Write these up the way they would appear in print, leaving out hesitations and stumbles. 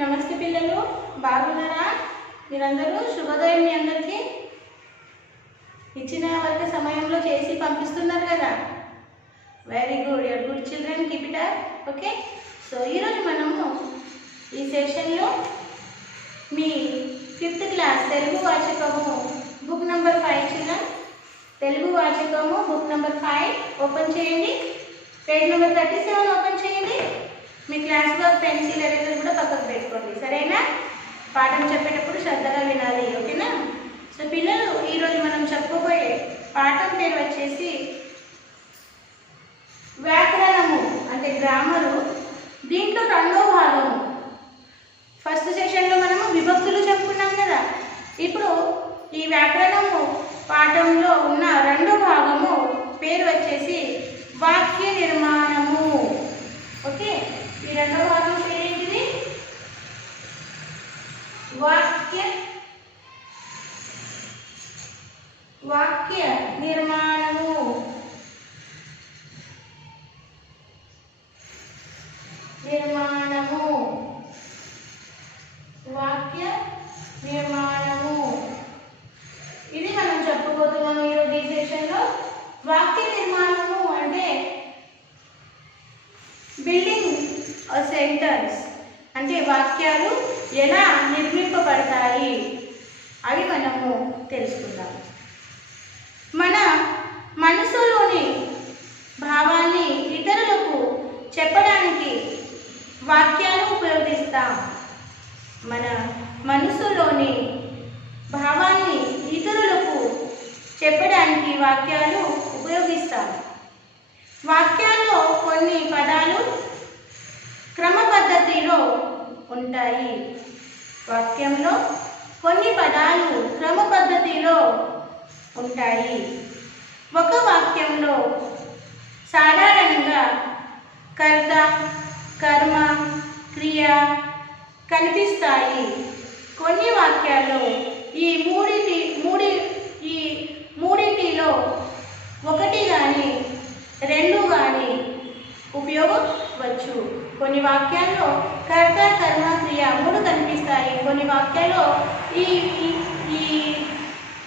నమస్తే పిల్లలు, బాగున్నారా? మీరందరూ శుభోదయం. మీ అందరికీ ఇచ్చిన వర్క్ సమయంలో చేసి పంపిస్తున్నారు కదా. Very good, your good children, keep it up. Okay, so ఈరోజు మనము ఈ సెషన్లో మీ 5th క్లాస్ తెలుగు వాచకము బుక్ నెంబర్ 5 చిల్డ్రన్, తెలుగు వాచకము బుక్ నెంబర్ 5 ఓపెన్ చేయండి. పేజ్ నెంబర్ 37 ఓపెన్ చేయండి. మీ క్లాస్ వర్క్ పెన్సిల్ ఎరేజర్ కూడా పక్కకు పెట్టుకోండి, సరేనా? పాఠం చెప్పేటప్పుడు శ్రద్ధగా వినాలి, ఓకేనా? సో పిల్లలు, ఈరోజు మనం చెప్పుకోబోయే పాఠం పేరు వచ్చేసి వ్యాకరణము, అంటే గ్రామరు. దీంట్లో రెండో భాగము. ఫస్ట్ సెషన్లో మనము విభక్తులు చెప్పుకున్నాం కదా. ఇప్పుడు ఈ వ్యాకరణము పాఠంలో ఉన్న రెండో భాగము పేరు వచ్చేసి వాక్య నిర్మాణము. ఓకే, ఈ రెండో భాగం పేరేంటిది? వాక్య నిర్మాణము. వాక్య నిర్మాణము, ఇది మనం చెప్పుకోతున్నాము ఈరోజు ఈ సెషన్లో. వాక్య నిర్మాణము అంటే బిల్డింగ్ a sentence, అంటే వాక్యాలు ఎలా నిర్మింపబడతాయి అవి మనము తెలుసుకుందాం. మన మనసులోని భావాన్ని ఇతరులకు చెప్పడానికి వాక్యాలు ఉపయోగిస్తాం. మన మనసులోని భావాన్ని ఇతరులకు చెప్పడానికి వాక్యాలు ఉపయోగిస్తాం. వాక్యాల్లో కొన్ని పదాలు క్రమ పద్ధతిలో ఉంటాయి. వాక్యంలో కొన్ని పదాలు క్రమ పద్ధతిలో ఉంటాయి. ఒక వాక్యంలో సాధారణంగా కర్త, కర్మ, క్రియ కనిపిస్తాయి. కొన్ని వాక్యాల్లో ఈ మూడింటిలో ఒకటి కానీ రెండు కానీ ఉపయోగించవచ్చు. కొన్ని వాక్యాల్లో కర్త, కర్మ, క్రియ మూడు కనిపిస్తాయి. కొన్ని వాక్యాల్లో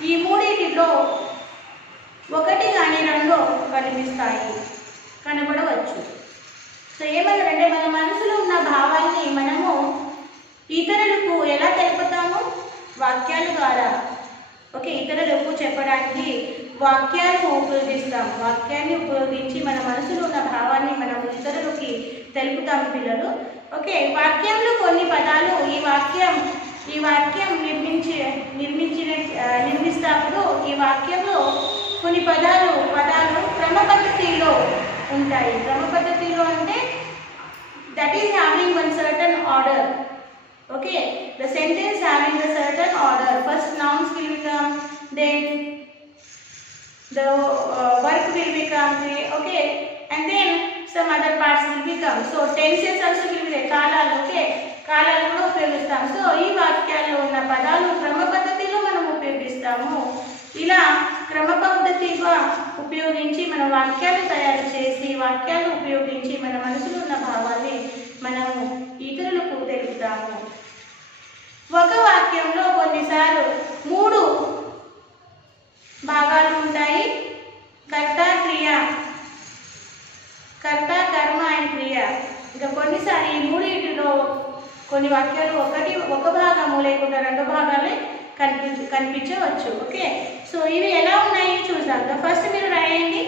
ఈ మూడింటిలో ఒకటి కానీ రెండు కనబడవచ్చు. సో ఏమన్నారంటే, మన మనసులో ఉన్న భావాన్ని మనము ఇతరులకు ఎలా తెలుపుతాము? వాక్యాల ద్వారా. ఓకే, ఇతరులకు చెప్పడానికి వాక్యాలను ఉపయోగిస్తాం. వాక్యాన్ని ఉపయోగించి మన మనసులో ఉన్న భావాన్ని మనం ఇతరులకి తెలుపుతాము పిల్లలు. ఓకే, వాక్యంలో కొన్ని పదాలు ఈ వాక్యం నిర్మిస్తప్పుడు ఈ వాక్యంలో కొన్ని పదాలు క్రమ పద్ధతిలో ఉంటాయి. క్రమ పద్ధతిలో అంటే that is having one certain order. Okay, the sentence having a certain order. First nouns will become, then the verb will become, okay, and then some other parts will become. So tenses also will be there. కాలాలు, okay, కాలాలు కూడా ఉపయోగిస్తాం. So ఈ వాక్యాల్లో ఉన్న పదాలు క్రమ పద్ధతిలో మనం ఉపయోగిస్తాము. ఇలా క్రమ పద్ధతిగా ఉపయోగించి మన వాక్యాలు తయారు చేసి వాక్యాలు ఉపయోగించి మన మనసులో ఉన్న భావాన్ని మనము ఇతరులకు తెలుపుతాము. ఒక వాక్యంలో కొన్నిసార్లు 3 భాగాలు ఉంటాయి. కర్త, కర్మ అండ్ క్రియ. ఇంకా కొన్నిసార్లు ఈ మూడింటిలో కొన్ని వాక్యాలు ఒక భాగము లేకుండా 2 భాగాలే కనిపించవచ్చు. ఓకే, సో ఇవి ఎలా ఉన్నాయి చూద్దాం. ఫస్ట్ మీరు రాయండి.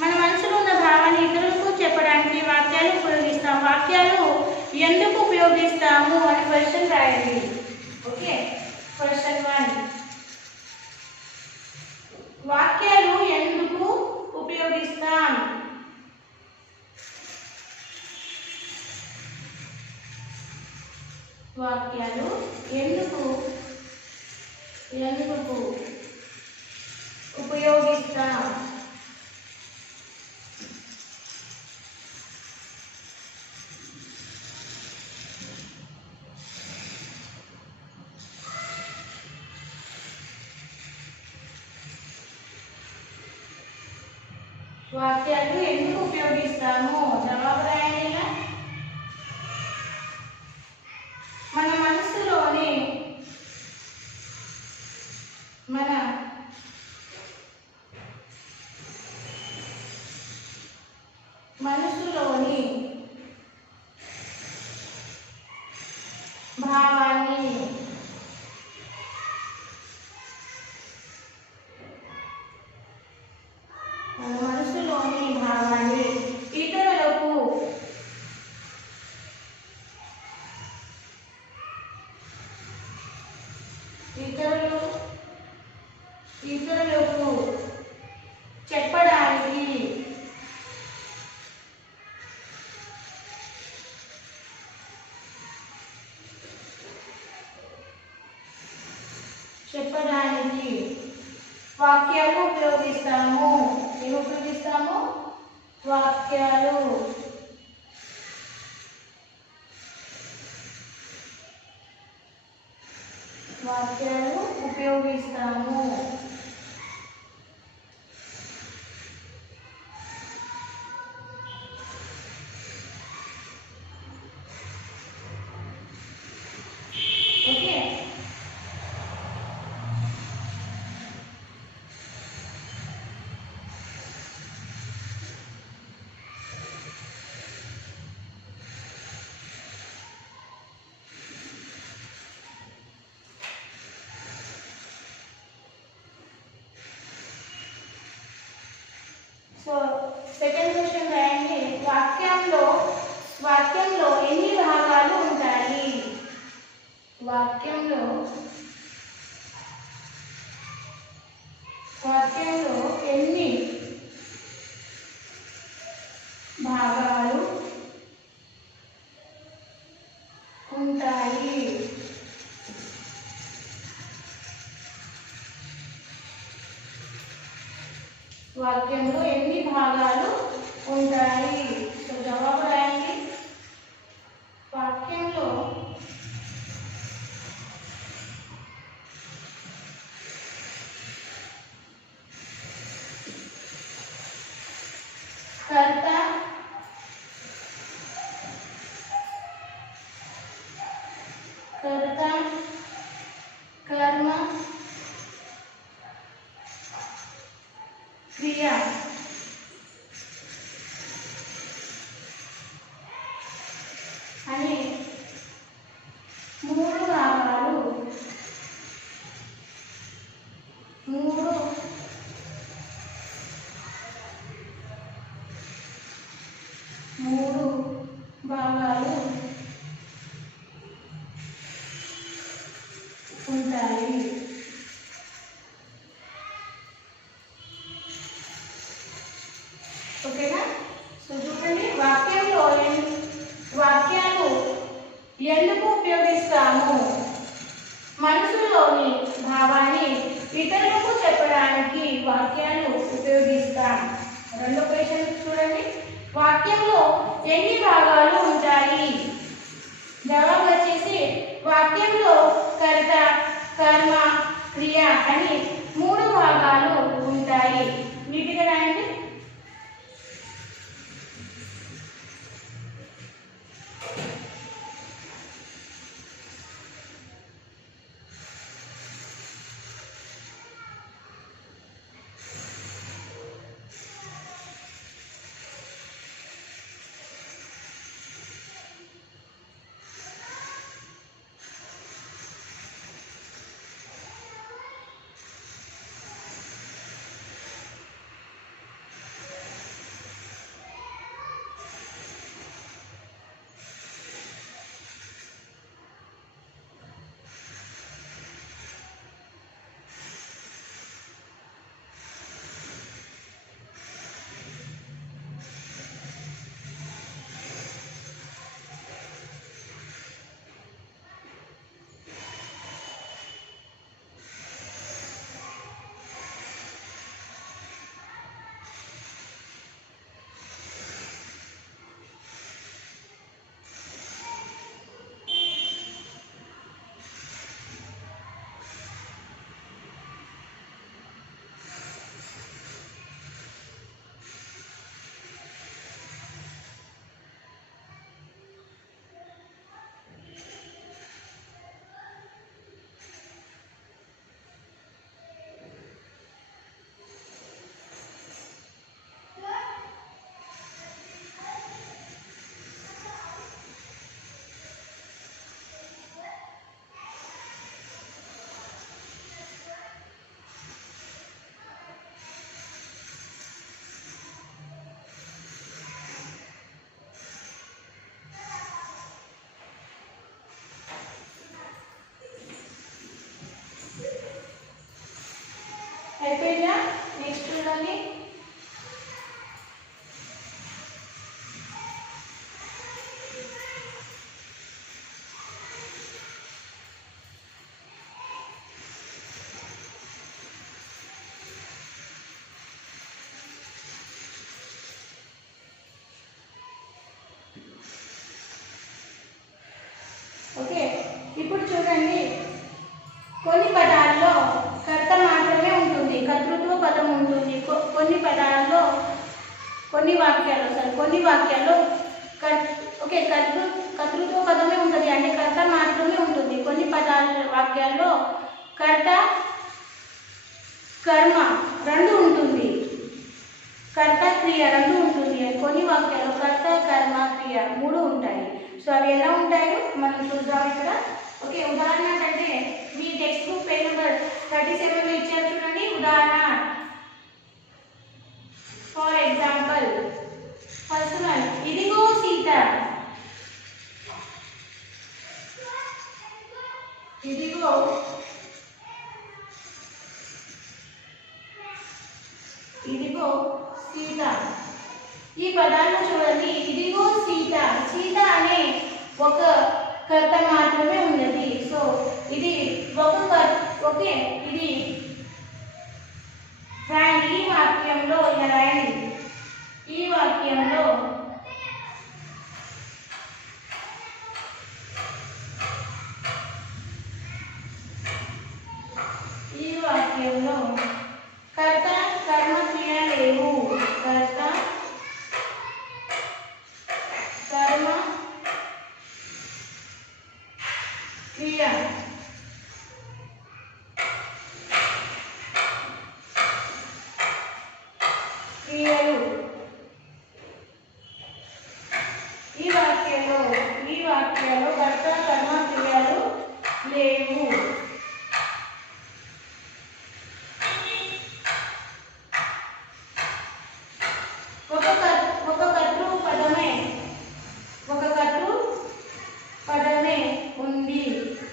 మన మనసులో ఉన్న భావాన్ని ఇతరులకు చెప్పడానికి వాక్యాలు ఉపయోగిస్తాం. వాక్యాలు ఎందుకు ఉపయోగిస్తాము అని క్వశ్చన్ రాయండి. ఓకే, క్వశ్చన్ 1, వాక్యాలు ఎందుకు ఉపయోగిస్తాం? వాక్యాలు ఎందుకు ఉపయోగిస్తాం? వాక్యాలు ఎందుకు ఉపయోగిస్తాము? జవాబు రాయండి. మనసులోని భావాన్ని ఇతరులకు చెప్పడానికి వాక్యాలు ఉపయోగిస్తాము. ఏమి ఉపయోగిస్తాము? వాక్యాలు. ఉపయోగిస్తాము. ఓకే. సో సెకండ్ క్వశ్చన్ రాయండి. వాక్యంలో ఎన్ని భాగాలు ఉంటాయి? వాక్యంలో ఎన్ని భాగాలు ఉంటాయి? వాక్యంలో ఎన్ని భాగాలు ఉంటాయి? సో జవాబు రాయండి. వాక్యంలో కర్త, కర్మ, క్రియ అని మూడు భాగాలు ఉంటాయి. ఓకేనా? సో చూడండి, వాక్యాలు ఎందుకు ఉపయోగిస్తాము? మనసులోని భావాన్ని ఇతరులకు చెప్పడానికి వాక్యాలు ఉపయోగిస్తాం. రెండో క్వశ్చన్ చూడండి, వాక్యంలో ఎన్ని భాగాలు ఉంటాయి? జవాబు వచ్చేసి వాక్యంలో కర్త, కర్మ, క్రియ అని మూడు భాగాలు ఉంటాయి. నీటిగా రాయండి. ఓకే, ఇప్పుడు చూడండి, కొన్ని పదాల్లో కర్త మాత్రమే ఉంటుంది, కర్తృత్వ పదం ఉంటుంది. కొన్ని పదాల్లో కొన్ని వాక్యాల్లో కర్తృత్వ పదమే ఉంటుంది, అంటే కర్త మాత్రమే ఉంటుంది. కొన్ని వాక్యాల్లో కర్త కర్మ రెండు ఉంటుంది, కర్త క్రియ రెండు ఉంటుంది. కొన్ని వాక్యాల్లో కర్త కర్మ క్రియ మూడు ఉంటాయి. సో అవి ఎలా ఉంటాయో మనం చూద్దాం ఇక్కడ. ఓకే, ఉదాహరణ అంటే మీ టెక్స్ట్ బుక్ పేజ్ నెంబర్ 37లో ఇచ్చారు చూడండి. ఉదాహరణ, ఫర్ ఎగ్జాంపుల్, ఫస్ట్ వన్, ఇదిగో సీత. ఇదిగో సీత. ఈ పదాలను చూడండి. ఇదిగో సీత, సీత అనే ఒక కర్త మాత్రమే ఉన్నది. సో ఇది ఓకే, ఇది ఈ వాక్యంలో ఇలా రాయండి. ఈ వాక్యంలో కర్త కర్మ క్రియ లేవు. కర్త కర్మ క్రియ క్రియలు ఈ వాక్యంలో కర్త కర్మ క్రియలు లేవు. ఒక కర్తృ పదమే ఉంది.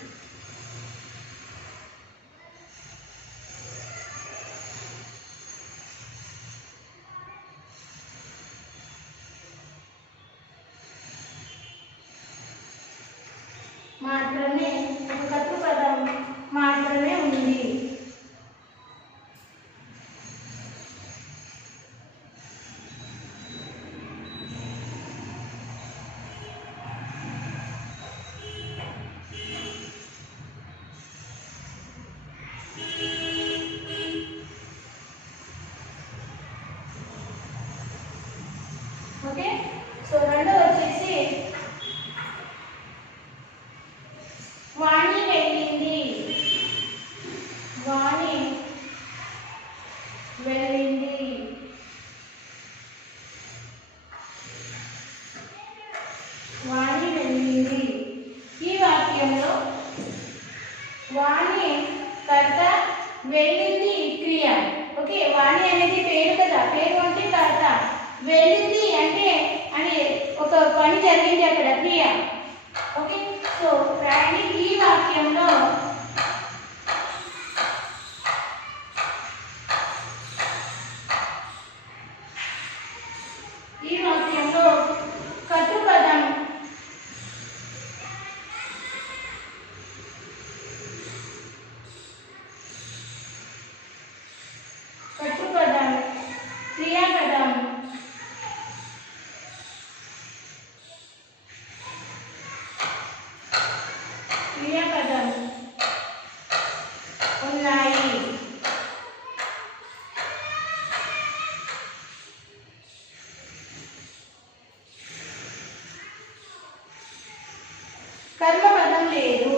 ఒక కర్తృ పదం మాత్రమే ఉంది. ఓకే, సో రెండో వచ్చేసి వాణి వెళ్ళింది. వాణి వెళ్ళింది. వాణి వెళ్ళింది. ఈ వాక్యంలో వాణి కర్త, వెళ్ళింది క్రియ. ఓకే, వాణి అనేది పేరు కదా, పేరు అంటే కర్త, వెళ్ళింది అంటే ఒక పని జరిగింది అక్కడ, క్రియ. ఓకే, సో రాయండి. ఈ వాక్యంలో కర్తృపదం క్రియాపదం ఉన్నాయి. కర్మపదం లేదు.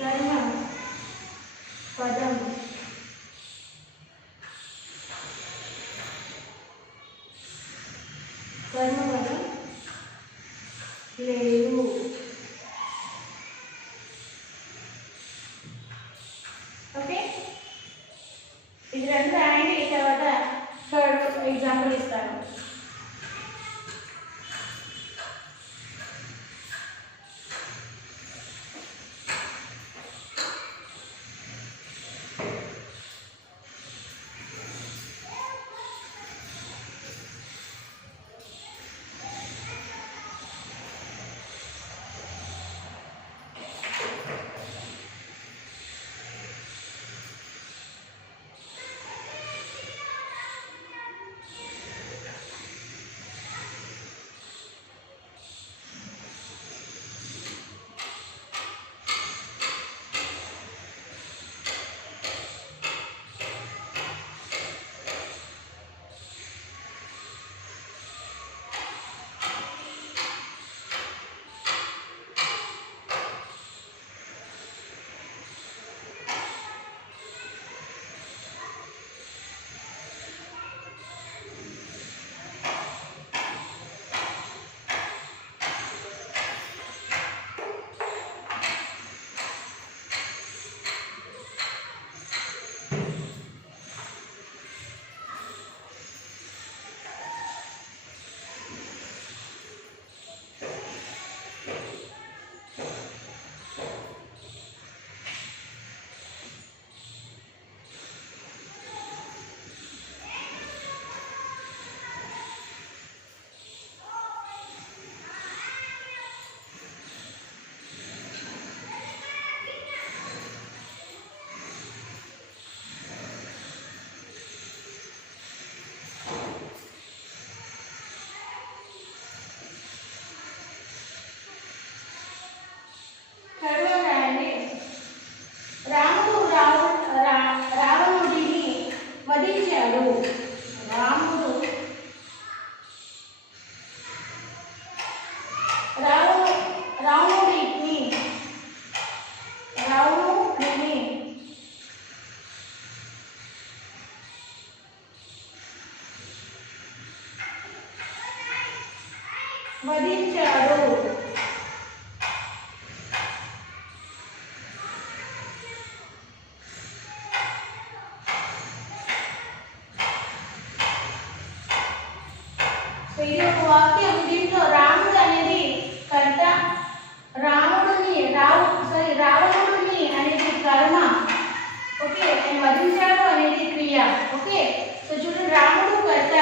కర్మ పదం వధించాడు. సో ఇది ఒక వాక్యం. దీంట్లో రాముడు అనేది కర్త, రావణుడిని అనేది కర్మ, ఓకే, వధించాడు అనేది క్రియ. ఓకే, సో చూడండి, రాముడు కర్త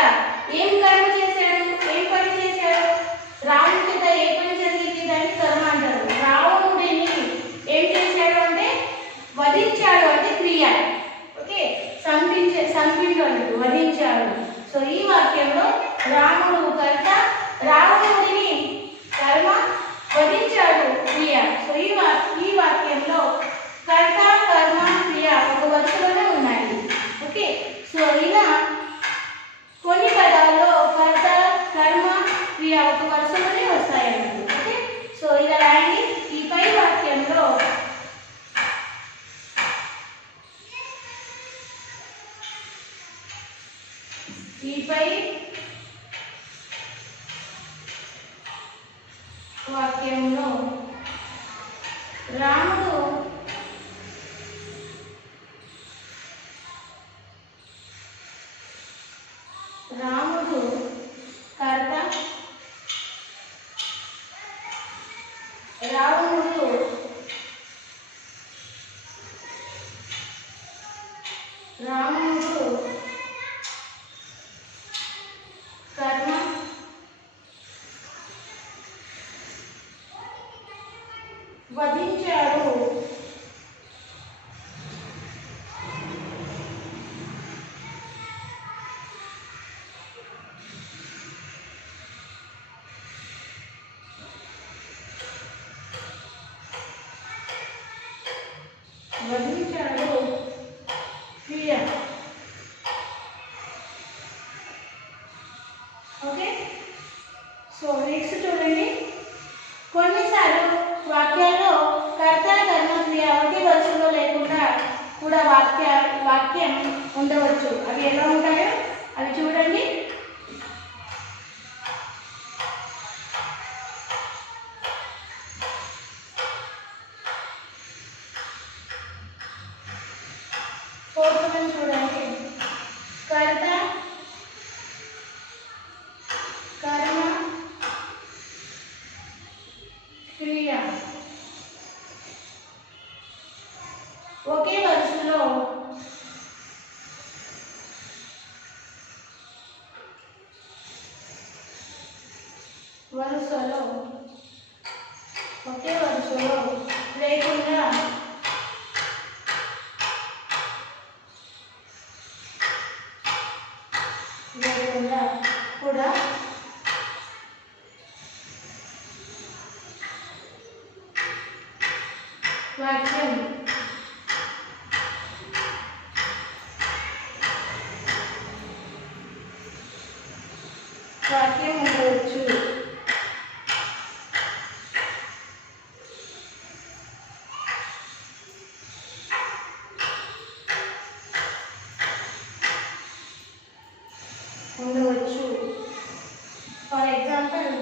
ఏం కర్మ చేశాడు, ఏం పని చేశాడు, రాముడి చేత ఏ పని జరిగింది, దాన్ని కర్మ అంటారు. రావణుడిని ఏం చేశాడు అంటే వధించాడు అంటే క్రియ. ఓకే, సంపిండు అన్నట్టు వధించాడు. సో ఈ వాక్యంలో రాముడు కర్త, రావణుడిని కర్మ, వధించాడు క్రియ. సో ఈ వాక్యంలో కర్త, కర్మ, క్రియ ఒక వరుసలోనే ఉన్నాయి. ఓకే, సో ఇలా కొన్ని పదాల్లో కర్త, కర్మ, క్రియ ఒక వరుసలోనే వస్తాయన్నమాట. ఓకే, సో ఇలా రాయండి. ఈ పై వాక్యంలో రాముడు కర్త, రావణుడు కర్మ, వధించాడు. క్రియ. ఓకే, సో నెక్స్ట్ చూడండి. కొన్నిసార్లు వాక్యాల్లో కర్త, కర్మ, క్రియ ఒకే వరుసలో లేకుండా కూడా వాక్యం ఉండవచ్చు. అవి ఎలా ఉంటాయో అవి చూడండి. చూడండి, కర్త, కర్మ, క్రియ ఒకే వరుసలో లేకుండా కూడా వాక్యం ఉండవచ్చు. ఫర్ ఎగ్జాంపుల్,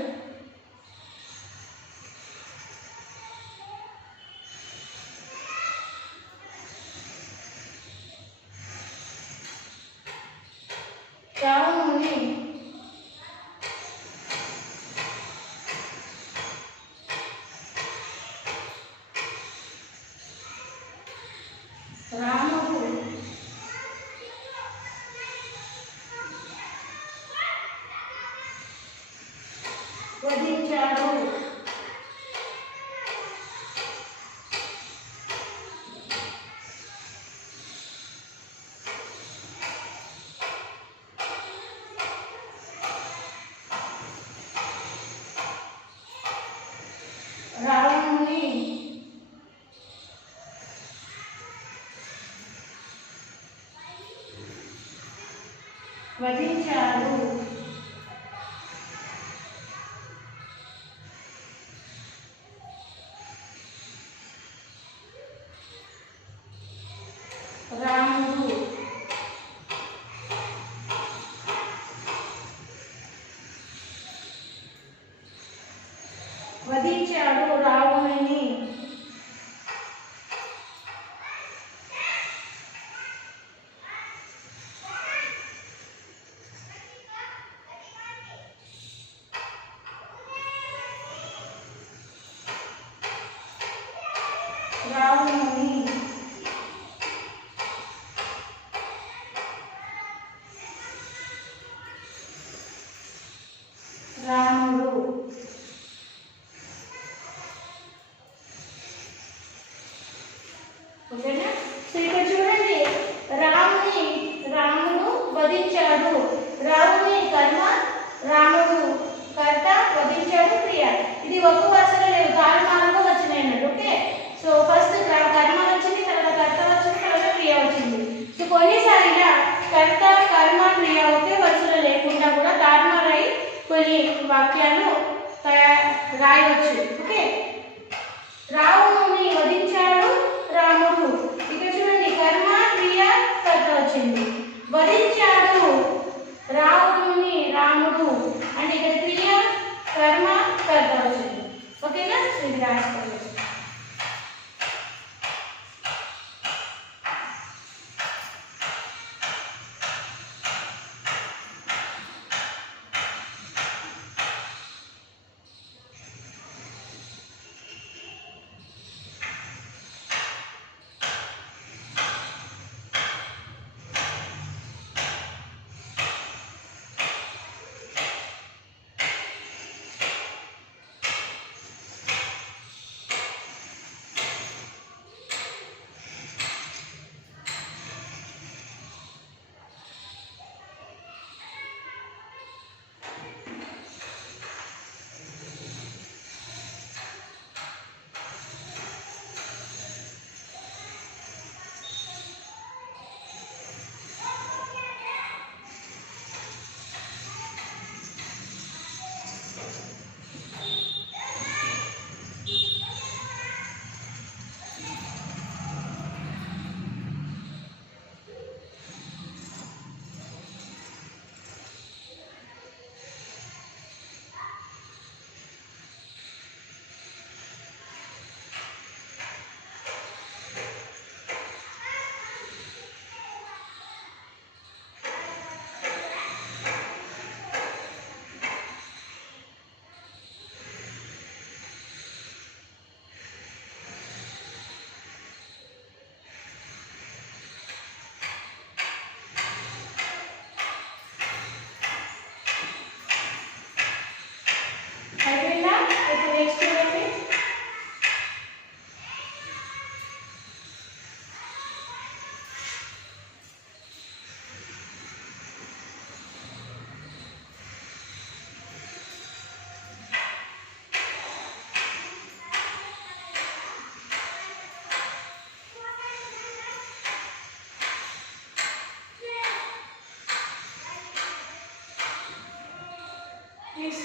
రావణుని రాముడు వధించాడు. రావణుని వధించాడు. రాముడు రాముని రాముడు ఓకేనా. సో ఇక్కడ చూడండి, రాముడు వధించాడు. రాముని కర్మ, రాముడు కర్త, వధించాడు క్రియ. ఇది ఒక్క వరుసలో లేవు, కారణాలుగా వచ్చినాయి అన్నట్టు. ఓకే, సో ఫస్ట్ కర్మ వచ్చింది, తర్వాత కర్త వచ్చింది, తర్వాత క్రియ వచ్చింది. సో కొన్నిసారిగా కర్త కర్మ క్రియ ఒకే వరుసలో లేకుండా కూడా కారణాలు అయి కొన్ని వాక్యాలు రాయవచ్చు. ఓకే, రావణుని వధించాడు రాముడు. ఇక్కడ చూడండి, కర్మ క్రియ కర్త వచ్చింది. వధించాడు రావణుని రాముడు అంటే ఇక్కడ క్రియ కర్మ కర్త వచ్చింది. ఓకేనా, ఇది రాసుకోవచ్చు.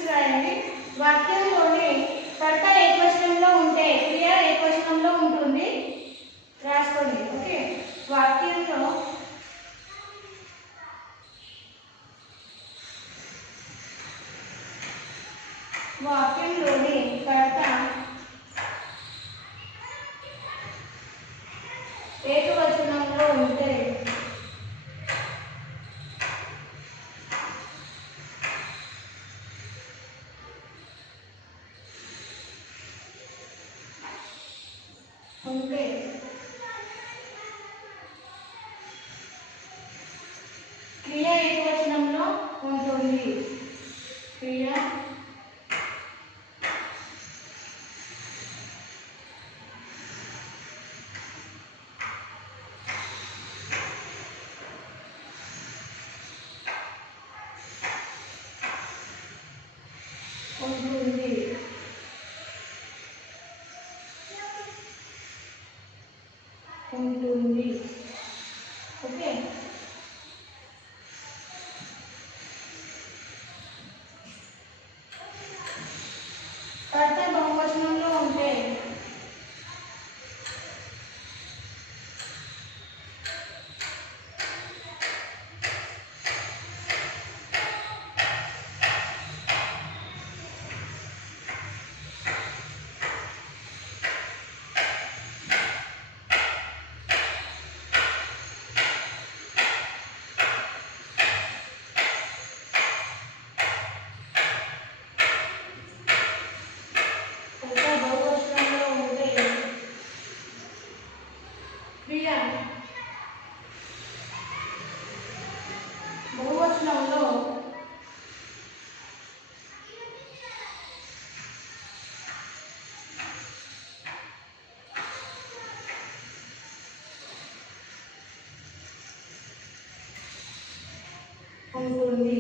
రాయండి. వాక్యంలోనే కర్త ఏకవచనంలో ఉంటే క్రియ ఏకవచనంలో ఉంటుంది, రాసుకోండి. ఓకే, వాక్యంలోనే కర్త ఏకవచనంలో ఉంటే క్రియ ఏకవచనంలో ఉంటుంది. క్రియ ఉంటుంది. ఉంటుంది. ఓకే, కర్త బహువచనంలో ఉంటే ఉంటుంది.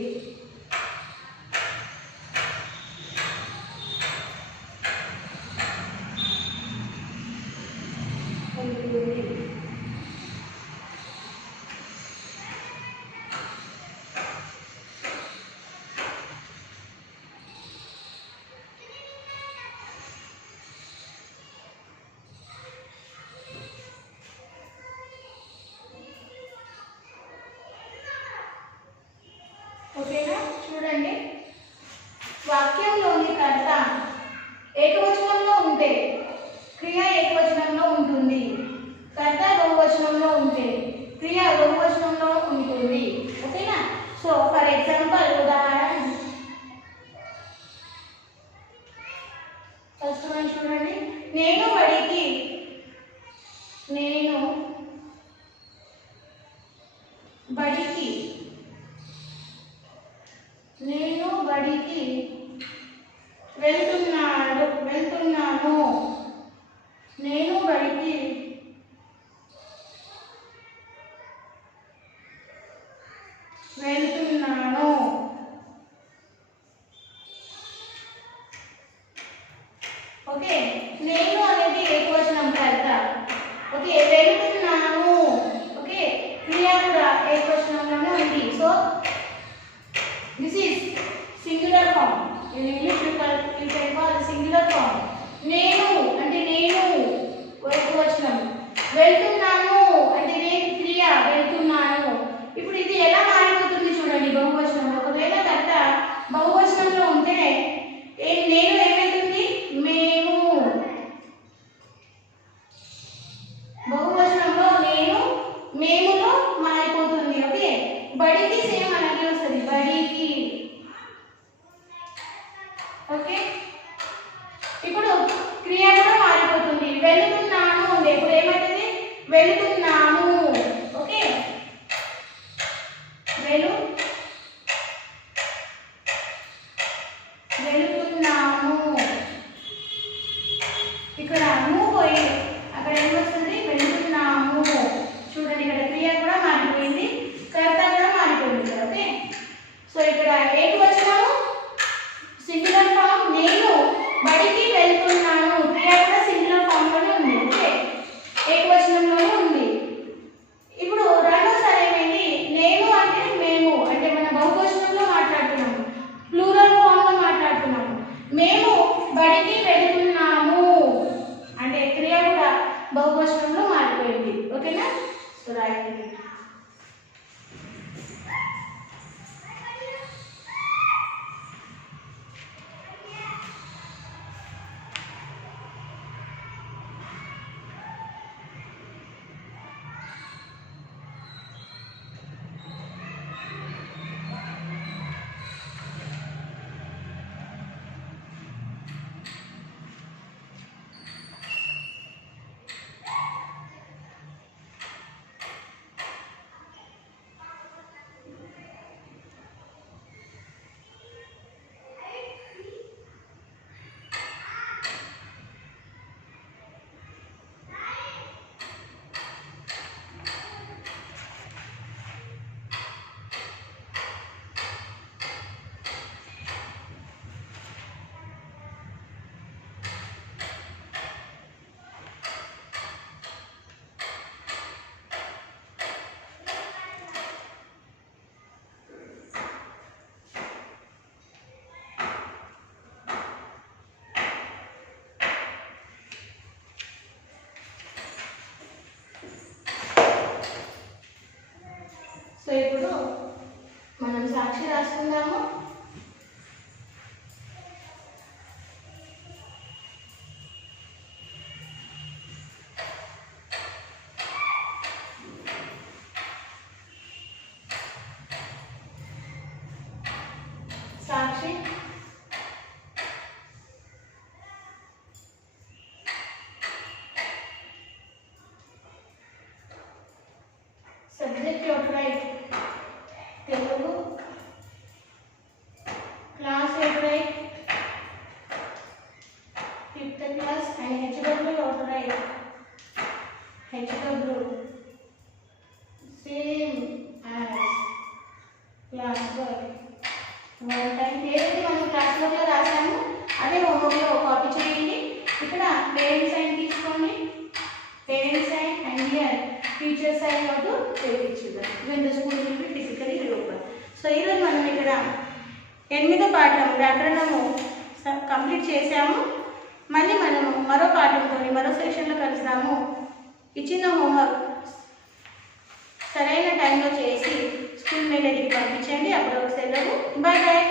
ఓకేనా? చూడండి, వాక్యంలోని కర్త ఏకవచనంలో ఉంటే క్రియ ఏకవచనంలో ఉంటుంది, కర్త బహువచనంలో ఉంటే క్రియ బహువచనంలో ఉంటుంది. ఓకేనా? సో ఫర్ ఎగ్జాంపుల్, ఉదాహరణ ఫస్ట్ వన్ చూడండి. నేను బడికి వెళ్తున్నాను. నేను బడికి వెళ్తున్నాను. ఓకే, నేను అనేది ఏకవచనం కర్త. ఓకే, వెళ్తున్నాను. ఓకే, క్రియ కూడా ఏకవచనంలోనే ఉంది. So this is singular form. In English you can call singular form. నేను అంటే నేను ఏకవచనం, వెళ్తున్నాను అంటే నేను క్రియ వెళ్తున్నాను. ఇప్పుడు ఇది ఎలా మారిపోతుంది చూడండి బహువచనంలో. ఒకవేళ కర్త బహువచనంలో ఉంటే నేను ఏమైతుంది? మేము. బహువచనంలో నేను మేములో మారిపోతుంది. ఓకే, బడికి సేమ్ అలాగే వస్తుంది, బడికి. ఓకే, ఇప్పుడు క్రియ కూడా మారిపోతుంది. వెళ్తున్నాను అంటే ఇప్పుడు ఏమవుతుంది? వెళ్తున్నాము. ఓకే, వెళ్తున్నాము. ఇక్కడ నువ్వు పోయి అక్కడ ఏమొస్తుంది? వెళ్తున్నాము. చూడండి, ఇక్కడ క్రియ కూడా మారిపోయింది, కర్త కూడా మారిపోయింది. ఓకే, సో ఇక్కడ ఏకవచనము సింగులర్ ఫామ్, నేను బడికి వెళ్తున్నాను. క్రియ కూడా సింగులర్ ఫామ్ లోనే ఉంది. ఓకే, ఏకవచనంలోనే ఉంది. ఇప్పుడు రెండోసారి ఏమైంది? నేను అంటే మేము అంటే మనం బహువచనంలో మాట్లాడుతున్నాము, ప్లూరల్ ఫామ్ లో మాట్లాడుతున్నాము. మేము బడికి వెళ్తున్నాము అంటే క్రియ కూడా బహువచనంలో మారిపోయింది. ఓకేనా? So right. సో ఇప్పుడు మనం సాక్షి రాసుకుందాము. సాక్షి subject your write, Telugu. Class your write, 5th class. And HW your write, HW same as class work one time ఏదైతే మనం క్లాస్ వర్క్లో రాసామో అదే హోంవర్క్లో కాపీ చేయండి. ఇక్కడ పేరెంట్స్ సైన్ తీసుకోండి, parents sign and here teacher sign వద్దు చేయించుదాం. When the school will be physically reopen. So ఈరోజు మనం ఇక్కడ 8వ పాఠం వ్యాకరణము కంప్లీట్ చేసాము. మళ్ళీ మనము మరో పాఠంతో మరో సెషన్లో కలుద్దాము. ఇచ్చిన హోంవర్క్ సరైన టైంలో చేసి స్కూల్ మేనేజ్కి పంపించండి. అప్పుడు సెలవు. Bye bye.